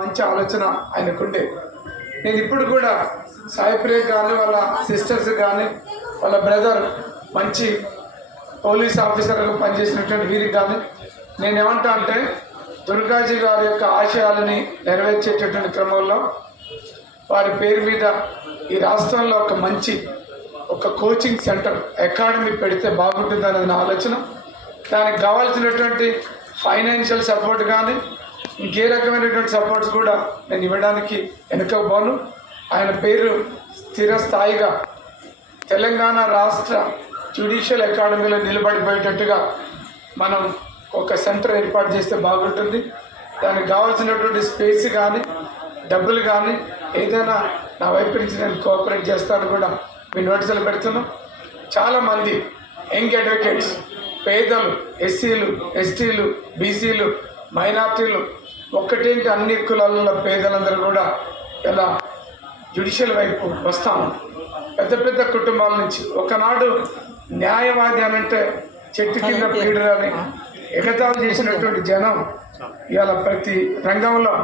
మంచి ఆలోచన ఆయనకుండే. నేను ఇప్పుడు కూడా సాయిప్రియ కానీ వాళ్ళ సిస్టర్స్ కానీ వాళ్ళ బ్రదర్ మంచి పోలీస్ ఆఫీసర్గా పనిచేసినటువంటి వీరికి కానీ నేను ఏమంటా అంటే దుర్గాజీ గారి యొక్క ఆశయాలని నెరవేర్చేటటువంటి క్రమంలో వారి పేరు మీద ఈ రాష్ట్రంలో ఒక మంచి కోచింగ్ సెంటర్ అకాడమీ పెడితే బాగుంటుందనేది నా ఆలోచన. దానికి కావాల్సినటువంటి ఫైనాన్షియల్ సపోర్ట్ కానీ ఇంకే రకమైనటువంటి సపోర్ట్స్ కూడా నేను ఇవ్వడానికి వెనుకపోను. ఆయన పేరు స్థిరస్థాయిగా తెలంగాణ రాష్ట్ర జ్యుడిషియల్ అకాడమీలో నిలబడిపోయేటట్టుగా మనం ఒక సెంటర్ ఏర్పాటు చేస్తే బాగుంటుంది. దానికి కావాల్సినటువంటి స్పేస్ కానీ డబ్బులు కానీ ఏదైనా నా వైపు నుంచి నేను కోఆపరేట్ చేస్తాను కూడా మీ నోటీసులు పెడుతున్నాం. చాలామంది యంగ్ అడ్వకేట్స్, పేదలు, ఎస్సీలు, ఎస్టీలు, బీసీలు, మైనార్టీలు, ఒక్కటేంటి అన్ని కులాల పేదలందరూ కూడా ఇలా జ్యుడిషియల్ వైపు వస్తాము. పెద్ద పెద్ద కుటుంబాల నుంచి ఒకనాడు న్యాయవాది అనంటే చెట్టు కింద పీడరని ఎగతాళి చేసినటువంటి జనం ఇవాళ ప్రతి రంగంలో